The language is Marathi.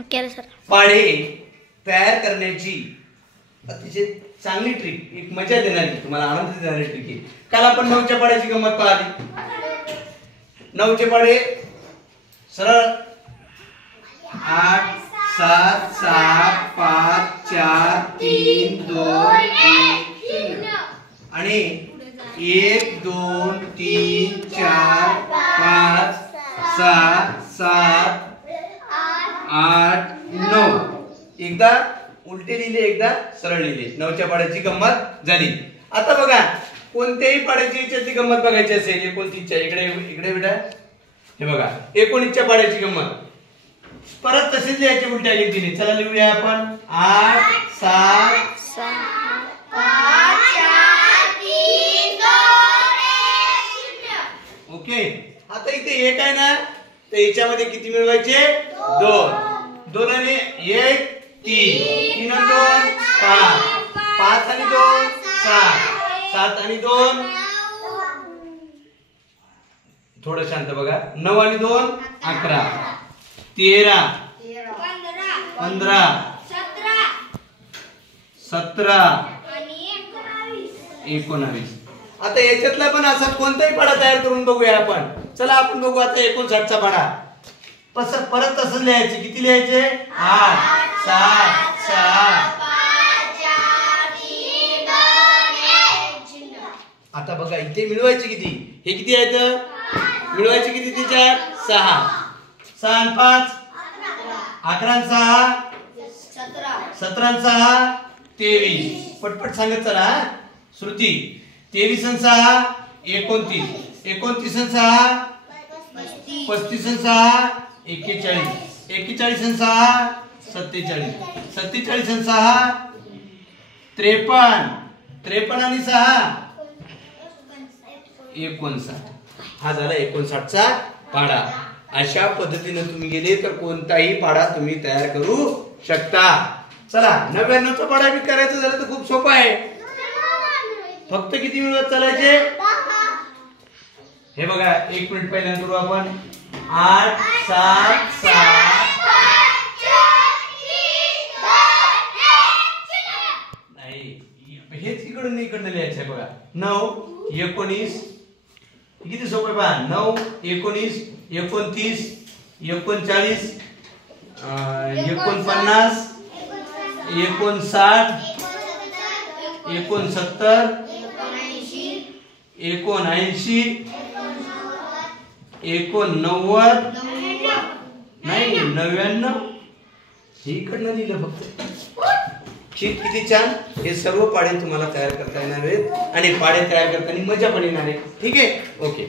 Okay sir. पाढे तयार करण्याची अतिशय चांगली ट्रिक, एक मजा देणारी, तुम्हाला आनंद देणारी ट्रिक आहे. काल आपण 9च्या पाढ्याची गंमत पाहिली. 9चे पाढे सरळ 8 7 6 5 4 3 2 1 आणि 1 2 3 4 5 6 7 8 9. एकदा उलटे लिहिले, एकदा सरळ लिहिले. 9च्या पाढ्याची गंमत झाली. आता बघा, कोणत्याही पाढ्याची याच्यातली गंमत बघायची असेल 29च्या, इकडे इकडे बेटा हे बघा 19च्या पाढ्याची गंमत परत तशीच लिहायची उलट्या गिनतीने. चला लिहूया आपण 8 7 6 5 4 3 2 1 ओके. आता इथे 1 आहे ना, तर याच्यामध्ये किती मिळवायचे? 2. 2 आणि 1 3, 3 आणि 2 5, 5 आणि 2 7, 7 आणि 2 थोडं शांत बघा, 9 आणि 2 11, 13 15 17 19. आता याच्यातला पण असा कोणताही पाढा तयार करून बघूया आपण. चला आपण बघू आता 59चा पाढा. परत तसं लिहायचे. किती लिहायचे? 8 7 6 5 4 3 2 1. आता बघा इथे मिळवायचे किती? हे किती आहेत? मिळवायचे किती त्याच्यात? 6. 6 आणि 5 11 आणि 6 17 आणि 6 23. पटपट सांगत चला. श्रुती 23 आणि 6 29, 29 आणि 6 35 आणि 6 41, 41 आणि 6 47, 47 आणि 6 53, 53 आणि 6 59. हा झाला 59चा पाढा. अशा पद्धतीने तुम्ही गेले तर कोणताही पाढा तुम्ही तयार करू शकता. चला 99चा पाढा बी करायचं झालं तर खूप सोपं आहे. फक्त किती मिळवत चालायचे? हे बघा 1 मिनिट पहिल्यांदा करू आपण. 8 7 6 नाही, हेच इकडून इकडनं लिहायचं आहे बघा. 9 19 किती सोपं पहा. 9 19 29 39 49 59 69 79 89 नाही 99. हे इकडनं लिहिलं फक्त. किती छान. हे सर्व पाढे तुम्हाला तयार करता येणार आहेत आणि पाढे तयार करताना मजा पण येणार आहे. ठीक आहे, ओके.